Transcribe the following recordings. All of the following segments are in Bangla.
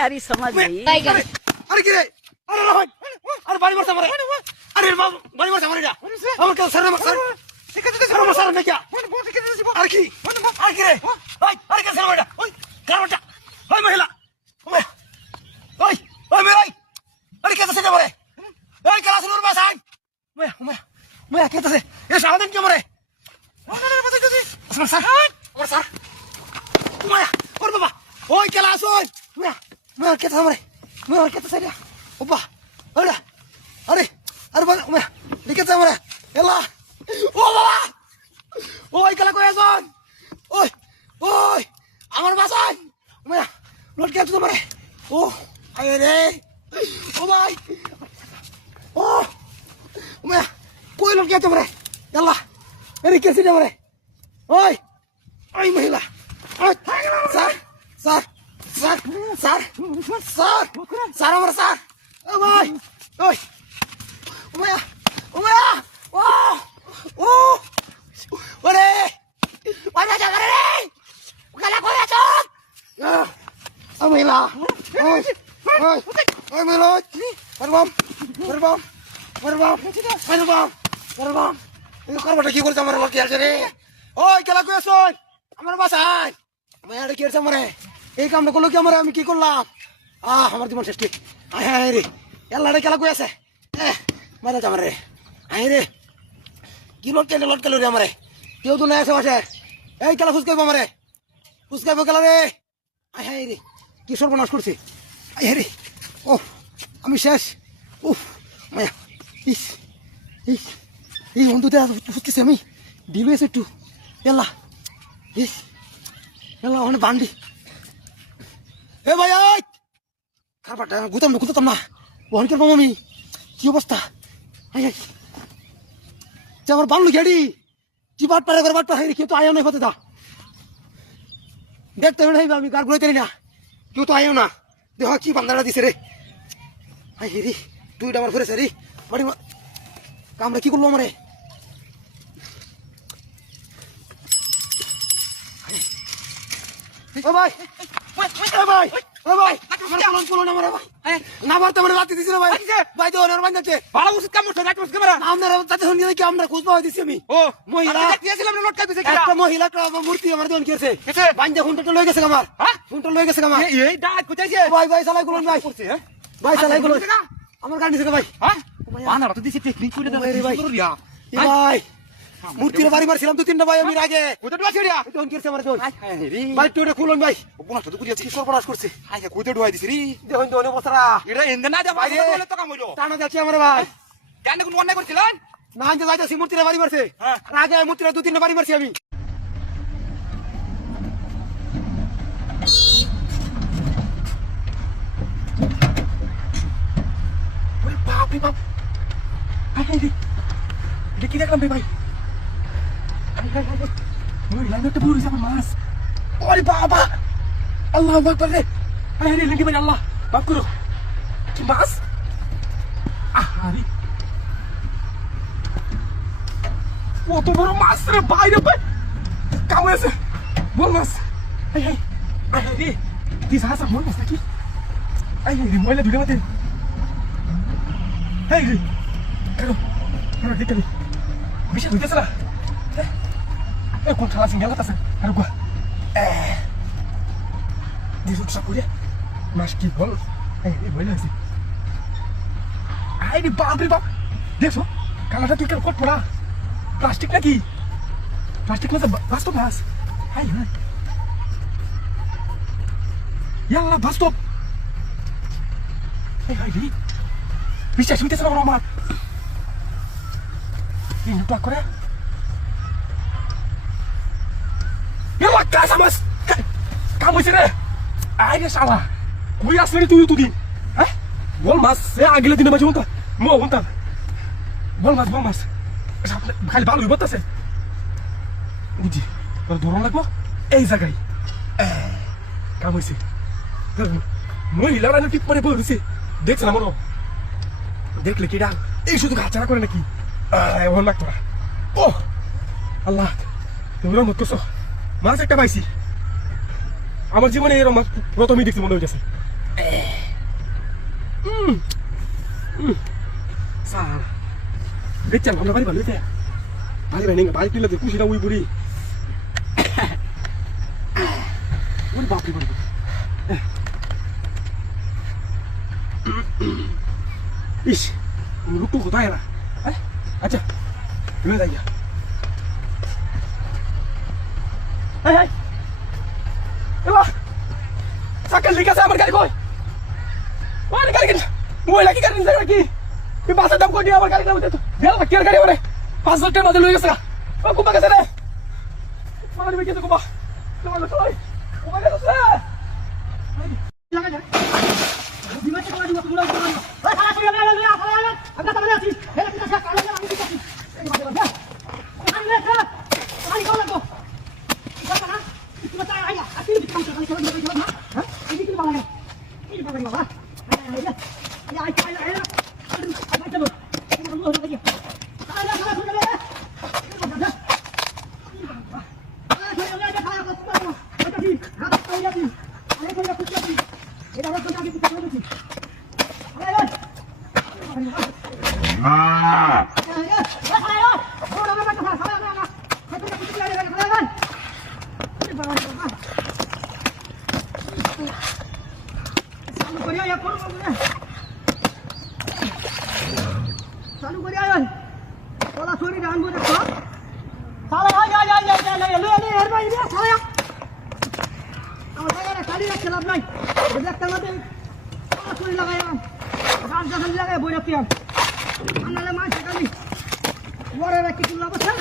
प्यारी समझ गई। अरे की रे अरे रोहन अरे बारी मार सामने अरे बारी मार सामने जा हम क्या सर सर सर मसाला नहीं क्या अरे की रे अरे क्या सर बेटा ओए घर बेटा ओए महिला ओए ओए ओए मेरा अरे क्या से मरे ओए क्लास रूम में साइन मैं क्या से ये सावधान क्यों मरे सर और सर मैं और बाबा ओए क्लास ओए मैं क्या से मरे मैं और क्या से ओबा अरे अरे अरे मैं लिखित से मरे एला ओ बाबा ओए कला को एसन ओए ओए আমার বাসায় मैं লট কে তো মরে ও আয় রে ও ভাই ও मैं कोई लट কে তো মরে এলা এর কে সে মরে ওই ওই মহিলা ওই sir sir sir sir sir sir আমার স্যার ও ভাই ওই ওয়া ওয়া ও ও ওরে ওরে যা করে রে ওখানে কই আছো ও মহিলা ওই ওই ওই মহিলা পরবাম পরবাম পরবাম পরবাম পরবাম এই করবটা কি করছ আমার লোক আছে রে ওই কেলা কই আছো আমার বাসায় আমি আরে কি করছ মরে এই কামটা করলো কি আমার আমি কি করলাম আমার জীবন শেষ ঠিক আয় হায় রে এল্লাড়ে কেলা কই আছে মারা যা রে আয় রে কি লট কেলো রে আমারে কেউ তো নাই আছে বাসে এই কেলা ফুসকাইবো আমারে ফুসকাইবো কেলা রে আয় হায় রে কি সর্বনাশ করছে আয় হায় রে ও আমি শেষ উফ মায়া ইস ইস এই বন্ধুতে ফুসকেছি আমি দিলু এসে একটু এল্লা ইস এল্লা অনেক বান্ডি এ ভাই আয় খাবারটা গুতাম না ওখানে কেন আমি কি অবস্থা আয় আয় আমার বাংলো গেড়ি কি বাট পারে করে বাট পারে কেউ তো আয়ও না হতে দা দেখতে হবে আমি গার ঘুরে না কেউ তো আয়ও না দেখ কি বান্দাটা দিছে রে হাই রে তুইটা আমার ঘুরেছে রে বাড়ি কামরা কি করলো আমারে ও ভাই ও ভাই ও ভাই আমার কোন কোন না মারা ভাই না মারতে মানে লাতি দিছিল ভাই ভাই তো ওর বান্দাতে ভালো উচিত কাম করতে গাটমস ক্যামেরা আমরা তাতে শুনি কি আমরা খুঁজ পাওয়া দিছি আমি ও মহিলা দিয়েছিলাম না লটকা দিছে একটা মহিলা মূর্তি আমার দন কিছে বান্দা হুনটা লই গেছে আমার হ্যাঁ হুনটা লই গেছে আমার এই ডাক কোথাইছে ভাই ভাই সালাই গুলো ভাই করছে হ্যাঁ ভাই সালাই গুলো আমার গাড়ি দিছে ভাই হ্যাঁ বানারা তো দিছে টেকনিক করে দাও ভাই মূর্তির বাড়ি মারছিলাম তো তিনটা ভাই আমি আগে কোথা ডুয়া ছেড়িয়া কোন কিরছে আমার দই ভাই তুইটা খুলন ভাই বোনাটা তো কুড়িয়া কি সর্বনাশ করছে হাই কোথা ডুয়াই দিছিস রে দেখুন তো অনেক বছরা এটা ইন্দে না দে ভাই বলে তো কাম হইলো টানা যাচ্ছে আমার ভাই কেন কোন অন্যায় করছিলেন না আনতে যাইতাছি মূর্তির বাড়ি মারছে আগে মূর্তির দু তিনটা বাড়ি মারছি আমি ওরে বাপ রে বাপ হাই হাই দেখি দেখলাম ভাই ওই লাইনটা পুরো যাবে মাছ ওরে বাবা আল্লাহু আকবার রে আরে লাগি ভাই আল্লাহ মাফ করো কি মাছ আরে কত বড় মাছ রে ভাই রে ভাই কামড়েছে বল মাছ এই এই আরে দিস হাসা বল মাছ নাকি এই রে ময়লা ধুলে মতে এই রে কেন দেখতে বিশাল হইতেছে না এই কোন ঠালা সিঙ্গেল আছে আর গো দিছো সাকুরে মাছ কি বল এই বলে আছে আই রে বাপ রে বাপ দেখছো কালাটা তুই কেন কট পড়া প্লাস্টিক নাকি প্লাস্টিক না বাস্তব মাছ হাই হাই ইয়াল্লা বাস্তব এই হাই রে বিশ্বাস হইতেছে না আমার এই নুটা করে ইয়াল্লা কাঁচা মাছ কাম হয়েছে রে আই রে শালা কই আসলে রে তুই দিন হ্যাঁ বল মাছ সে আগলে দিনে মাছ হুনতা মো হুনতা বল মাছ খালি ভালো হইব তাছে বুঝি তোর ধরন লাগবো এই জায়গায় কাম হয়েছে মহিলা রান্না ঠিক পরে বলছে দেখছ না মনো দেখলে কি ডাল এই শুধু ঘাচারা করে নাকি ওর লাগতো না ও আল্লাহ তুমি রহমত করছো মাছ একটা পাইছি আমার জীবনে এরকম মাছ প্রথমেই দেখছি মনে হয়ে গেছে Salah. Kecam kamu balik balik ya. Balik balik nggak balik lagi kusi dah buri. Mana bapak balik? Ish, menurutku kau tanya lah. Aja, gimana tanya? Hai, elah, sakit likas saya berkali kau. Wah, ini kali kan, mulai lagi kan ini lagi. Di pasar dam kau dia berkali kali itu. Dia lah kira kali mana? Pasar kan masih luas sekali. Aku pakai sana. Mana begitu kau bah? Mana selai? Kau pakai sana. Jangan ya. Di mana kau ada waktu mulai mulai? Salah sudah lalu. Agak tak ada sih. Hela kita siap kalau yang kita sih. Ini macam apa? Ani lihat. Ani kau lagu. Siapa nak? Itu macam ayah. Aku ni kita kali kalau kita jalan. Hah? Ini kita bawa. Ini bawa bawa. Ayah. Ayah. Aduh, apa itu? Ini Allah lagi. Salah sudah lalu. Ini macam apa? Ini apa? Saya lihat kalau kau semua. Macam ni. Apa kau lihat ni? Ayah kau lihat kucing ni. Ini dah kau lagi kita lagi. Ayah. Selalu kau dia ayah. Kalau suri dah anggur dah kau. Salah ya. Lu herba ini salah ya. Kalau saya dah kali dah kelab naik. Berjak tangan tu. Kalau suri lagayan. Jangan lagay banyak tiang. Anda lemah sekali. Luar ada kita lapar kan?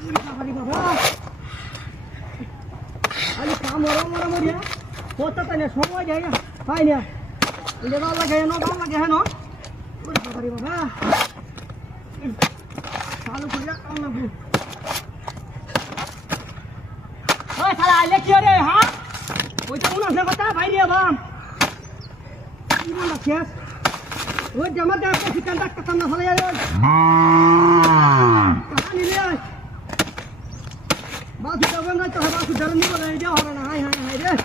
Ini apa di bawah? Ali kamu orang dia. Kota tanya semua aja ya. Hai ni. Ini dah lagi no, dah lagi no. Ini apa di bawah? Salu kerja kamu lagu. Oh salah lek dia ha? Oh itu ulang saya kata hai dia bang. Ini mana kias? Oh jamaah dah apa sih kandak kesana salah ya. Kahan ini ya. Basu jawab nak tahu basu jalan ni boleh dia orang hai deh.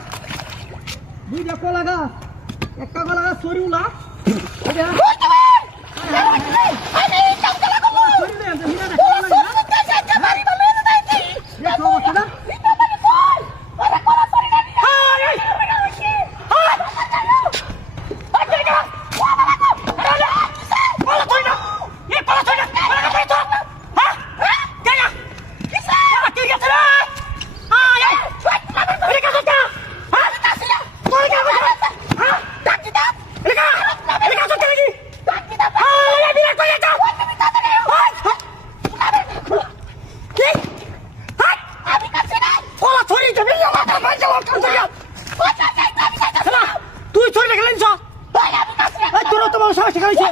Dia kau laga. Ekka kau laga suri ulah. Ada. Ada itu kau laga. Suri deh, ada hina dah. Kau mari balik nanti. Ya kau mana? Kita balik kau. Ada kau suri dah. Hai. Turun tu mau sama sekali. Hah?